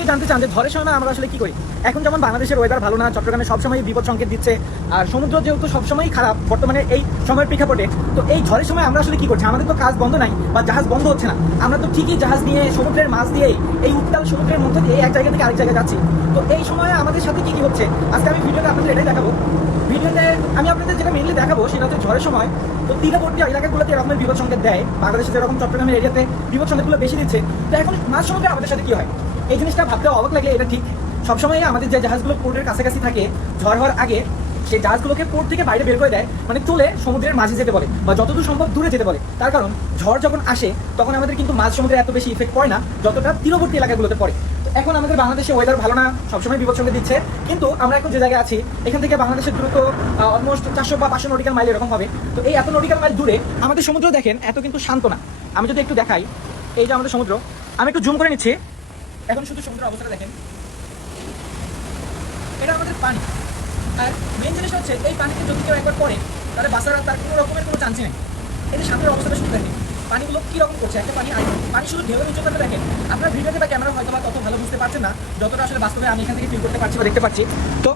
অনেকে জানতে চান যে ঝড়ের সময় আমরা আসলে কি করি। এখন যেমন বাংলাদেশের ওয়েদার ভালো না, চট্টগ্রামে সবসময় বিপদ সংকেত দিচ্ছে, আর সমুদ্র যেহেতু সবসময়ই খারাপ বর্তমানে এই সময়ের প্রেক্ষাপটে, তো এই ঝড়ের সময় আমরা আসলে কি করছি? আমাদের তো কাজ বন্ধ নাই বা জাহাজ বন্ধ হচ্ছে না, আমরা তো ঠিকই জাহাজ নিয়ে সমুদ্রের মাছ দিয়ে এই উত্তাল সমুদ্রের মধ্যে দিয়ে এক জায়গা থেকে আরেক জায়গায় যাচ্ছি। তো এই সময় আমাদের সাথে কি কি হচ্ছে আজকে আমি ভিডিওতে আপনাদের এটাই দেখাবো। ভিডিওতে আমি আপনাদের যেটা মেনলি দেখাবো সেটা হচ্ছে ঝড়ের সময় তো তীরবর্তী এলাকাগুলোতে এরকমের বিপদ সংকেত দেয়, বাংলাদেশে যেরকম চট্টগ্রামের এরিয়াতে বিপদ সংকেতগুলো বেশি দিচ্ছে। তো এখন মাঝ সমুদ্রে আমাদের সাথে কি হয় এই জিনিসটা ভাবতে অবাক লাগলে এটা ঠিক। সবসময় আমাদের যে জাহাজগুলো পোর্টের কাছাকাছি থাকে ঝড় হওয়ার আগে সেই জাহাজগুলোকে পোর্ট থেকে বাইরে বের করে দেয়, মানে তুলে সমুদ্রের মাঝে যেতে বলে বা যতদূর সম্ভব দূরে যেতে বলে। তার কারণ ঝড় যখন আসে তখন আমাদের কিন্তু মাঝ সমুদ্রে এত বেশি ইফেক্ট পড়ে না যতটা তীরবর্তী এলাকাগুলোতে পড়ে। এখন আমাদের বাংলাদেশে ওয়েদার ভালো না, সবসময় বিপদ সংকেত দিচ্ছে, কিন্তু আমরা এখন যে জায়গায় আছি এখান থেকে বাংলাদেশের দূরত্ব অলমোস্ট 400 বা 500 নটিক্যাল মাইল এরকম হবে। তো এই এত নটিক্যাল মাইল দূরে আমাদের সমুদ্র দেখেন এত কিন্তু শান্ত না। আমি যদি একটু দেখাই, এই যে আমাদের সমুদ্র, আমি একটু জুম করে নিচ্ছি, এখন শুধু সমুদ্রের অবস্থাটা দেখেন, এটা আমাদের পানি। আর মেন জিনিসটা হচ্ছে এই পানিতে যদি কেউ একবার পড়ে তাহলে বাঁচার তার কোনো রকমের কোনো চান্সই নেই। এই যে সামনের অবস্থাটা শুধু দেখেন, পানিগুলো কীরকম করছে, একটা পানি শুধু ঢেউ নিচে দেখেন। আপনার ভিডিওতে বা ক্যামেরা হয়তো বা তত ভালো বুঝতে পারছেন না যতটা আসলে বাস্তবে আমি এখান থেকে ফিল করতে পারছি বা দেখতে পাচ্ছি। তো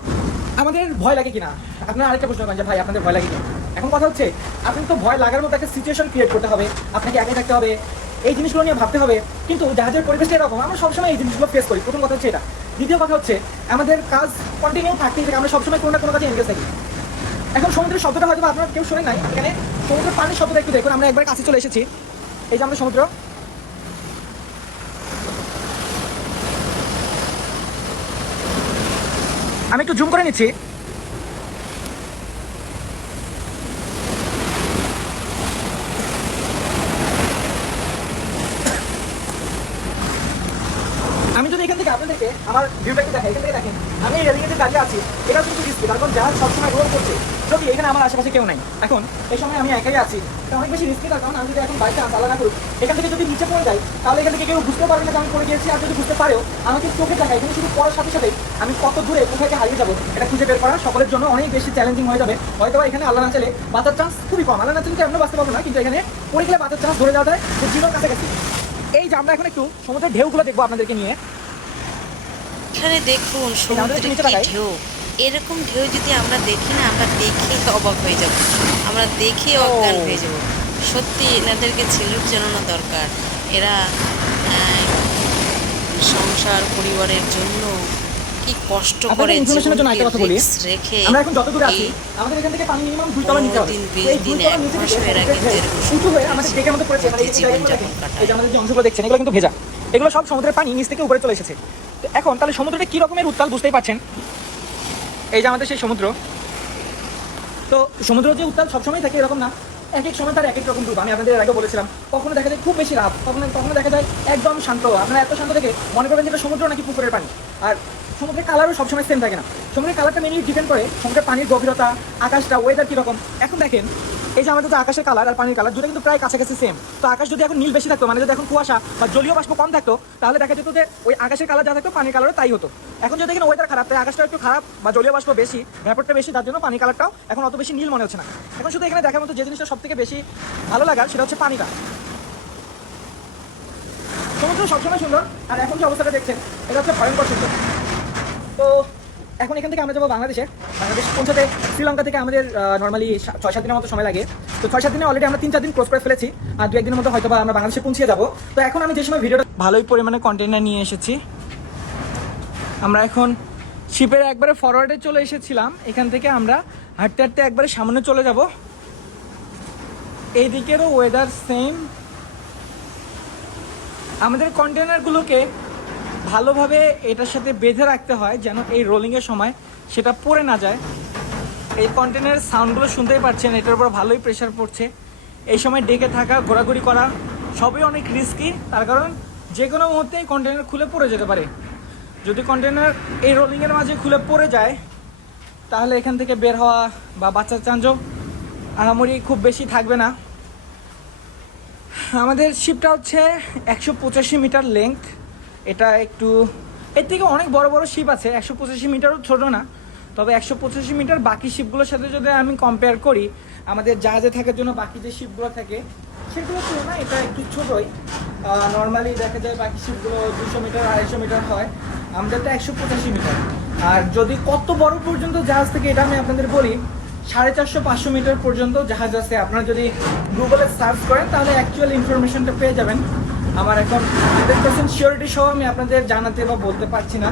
আমাদের ভয় লাগে কিনা, আপনারা আরেকটা প্রশ্ন করেন যে ভাই আপনাদের ভয় লাগে কিনা। এখন কথা হচ্ছে আপনি তো ভয় লাগার মতো একটা সিচুয়েশন ক্রিয়েট করতে হবে, আপনাকে একাই থাকতে হবে, এই জিনিসগুলো নিয়ে ভাবতে হবে। কিন্তু জাহাজের পরিবেশটা এরকম, আমরা সবসময় এই জিনিসগুলো ফেস করি। প্রথম কথা হচ্ছে এটা। দ্বিতীয় কথা হচ্ছে আমাদের কাজ কন্টিনিউ থাকতেই থাকে, আমরা সবসময় কোনো না কোনো কাজে এনগেজ থাকি। এখন সমুদ্রের শব্দটা হয়তো আপনারা কেউ শোনে নাই, এখানে সমুদ্রের পানির শব্দটা একটু দেখুন। আমরা একবার কাছে চলে এসেছি, এই যে আমাদের সমুদ্র, আমি একটু জুম করে নিচ্ছি। আমি যদি এখান থেকে আপনাদেরকে আমার ভিউটাকে দেখাই, এখান থেকে দেখেন আমি এই রেলিংয়ে যে দাঁড়িয়ে আছি এটা কিন্তু রিস্কি, কারণ জাহাজ সবসময় রোল করছে। যদি এখানে আমার আশেপাশে কেউ নাই, এখন এই সময় আমি একাই আছি, এটা অনেক বেশি রিস্কি। তার কারণ আমি যদি এখন বাইকটা চালা না করি, এখান থেকে যদি নিচে পড়ে যাই তাহলে এখান থেকে কেউ বুঝতে পারবে না যে আমি পড়ে গিয়েছি। আর যদি বুঝতে পারেও আমাকে চোখে দেখা, এখানে শুধু পড়ার সাথে সাথে আমি কত দূরে কোথায় হারিয়ে যাবো এটা খুঁজে বের করা সকলের জন্য অনেক বেশি চ্যালেঞ্জিং হয়ে যাবে। হয়তো এখানে আল্লাহ না চাইলে বাঁচার চান্স খুবই কম, আল্লাহ না চাইলে এমন বাঁচতে পারবো না, কিন্তু এখানে পড়ে গেলে বাঁচার চান্স ধরে যাওয়া যায় যে জীবন কাছাকাছি। এই যে আমরা এখন একটু সমুদ্রের ঢেউগুলো দেখবো আপনাদেরকে নিয়ে। এখানে দেখুন সমুদ্রের কি ঢেউ, এরকম ঢেউ যদি আমরা দেখি না, আমরা দেখে অবাক হয়ে যাব, আমরা দেখে অজ্ঞান হয়ে যাব। সত্যি এনাদেরকে সেলুট জানানো দরকার। এরা সংসার পরিবারের জন্য কি কষ্ট করে রেখে আমরা এখন যত দূরে আছি আমাদের এখান থেকে পানি মিনিমাম 2 তলা নিচে হবে। এই 2 তলা নিচে থেকে এরা কিন্তু হয়ে আমাদের ডেকের মধ্যে পড়েছে। মানে এই যে আমাদের যে অংশগুলো দেখছেন এগুলো কিন্তু ভেজা, এগুলো সব সমুদ্রের পানি নিচ থেকে উপরে চলে এসেছে। তো এখন তাহলে সমুদ্রটা কি রকমের উত্তাল বুঝতেই পারছেন। এই যে আমাদের সেই সমুদ্র, তো সমুদ্র যে উত্তাল সবসময় থাকে এরকম না, এক এক সময় তার এক এক রকম রূপ। আমি আপনাদের আগে বলেছিলাম, কখনো দেখা যায় খুব বেশি রাত, কখনো দেখা যায় একদম শান্ত। আপনারা এত শান্ত দেখে মনে করবেন যে এটা সমুদ্র নাকি পুকুরের পানি। আর সমুদ্রের কালারও সবসময় সেম থাকে না, সমুদ্রের কালারটা মেনলি ডিপেন্ড করে সমুদ্রের পানির গভীরতা, আকাশটা, ওয়েদার কীরকম। এখন দেখেন এই যে আমাদের যে আকাশের কালার আর পানির কালার দুটো কিন্তু প্রায় কাছাকাছি সেম। তো আকাশ যদি এখন নীল বেশি থাকতো, মানে যদি এখন কুয়াশা বা জলীয় বাষ্প কম থাকতো, তাহলে দেখা যেত যে ওই আকাশের কালার যা থাকতো পানির কালারও তাই হতো। এখন যদি দেখেন ওয়েদার খারাপ, তাই আকাশটা একটু খারাপ বা জলীয় বাষ্প বেশি, ভ্যাপরটা বেশি, তার জন্য পানির কালারটাও এখন অত বেশি নীল মনে হচ্ছে না। এখন শুধু এখানে দেখার মতো যে জিনিসটা সব থেকে বেশি ভালো লাগার সেটা হচ্ছে পানিটা। সমুদ্র সবসময় সুন্দর, আর এখন যে অবস্থাটা দেখছেন এটা হচ্ছে ভয়ঙ্কর সুন্দর। তো এখন এখান থেকে আমরা যাবো বাংলাদেশ পৌঁছাতে। শ্রীলঙ্কা থেকে আমাদের নর্মালি 6-7 দিনের মতো সময় লাগে। তো 6-7 দিনে অলরেডি আমরা 3-4 দিন ক্রস করে ফেলেছি, আর 2-1 দিনের মতো হয়তো বা আমরা বাংলাদেশে পৌঁছে যাবো। তো এখন আমি যে সময় ভিডিওটা ভালোই পরিমাণে কন্টেনার নিয়ে এসেছি, আমরা এখন শিপের একবারে ফরওয়ার্ডে চলে এসেছিলাম। এখান থেকে আমরা হাঁটতে হাঁটতে একবারে সামনে চলে যাব। এই দিকেরও ওয়েদার সেম। আমাদের কন্টেনারগুলোকে ভালোভাবে এটার সাথে বেঁধে রাখতে হয় যেন এই রোলিংয়ের সময় সেটা পড়ে না যায়। এই কন্টেনারের সাউন্ডগুলো শুনতেই পাচ্ছেন, এটার উপর ভালোই প্রেশার পড়ছে। এই সময় ডেকে থাকা, ঘোরাঘুরি করা সবই অনেক রিস্কি, তার কারণ যে কোনো মুহূর্তে এই কন্টেনার খুলে পড়ে যেতে পারে। যদি কন্টেনার এই রোলিংয়ের মাঝে খুলে পড়ে যায় তাহলে এখান থেকে বের হওয়া বা বাচ্চার চাঞ্জও আহামরি খুব বেশি থাকবে না। আমাদের শিপটা হচ্ছে 185 মিটার লেংথ। এটা একটু এর থেকে অনেক বড় বড় শিপ আছে, 185 মিটারও ছোটো না। তবে 185 মিটার বাকি শিপগুলোর সাথে যদি আমি কম্পেয়ার করি আমাদের জাহাজে থাকার জন্য বাকি যে শিপগুলো থাকে সেগুলো তুলনায় এটা একটু ছোটোই। নর্মালি দেখা যায় বাকি শিপগুলো 200 মিটার 250 মিটার হয়, আমাদেরটা 185 মিটার। আর যদি কত বড় পর্যন্ত জাহাজ থেকে এটা আমি আপনাদের বলি, 450-500 মিটার পর্যন্ত জাহাজ আছে। আপনারা যদি গুগলে সার্চ করেন তাহলে অ্যাকচুয়াল ইনফরমেশনটা পেয়ে যাবেন। আমার এখন 100% শিওরিটি সহ আমি আপনাদের জানাতে বা বলতে পারছি না।